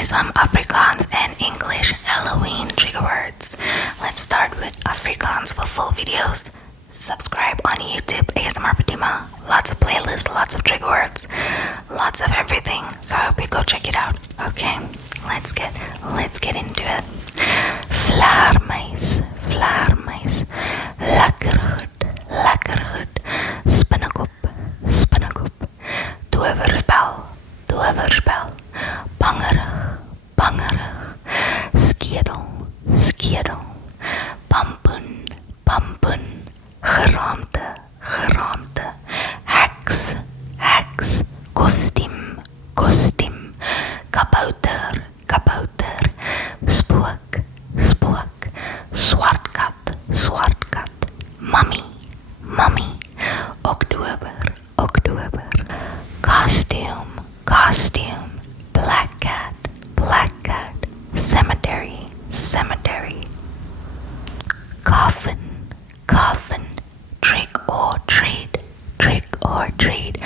try some Afrikaans and English Halloween trigger words. Let's start with Afrikaans for full videos. Subscribe on YouTube, ASMR Fatima. Lots of playlists, lots of trigger words, lots of everything. So I hope you go check it out. Okay, let's get into it. Vleermuis, vleermuis. Lekker goed. Spinnekop, spinnekop. Toverspel, toverspel. Bangerig, skedel, skedel. Pampoen, geraamte. Heks, kostuum, kabouter, spook, swart kat. Mummy, Oktober, costume. Black cat, cemetery. Coffin, trick or treat.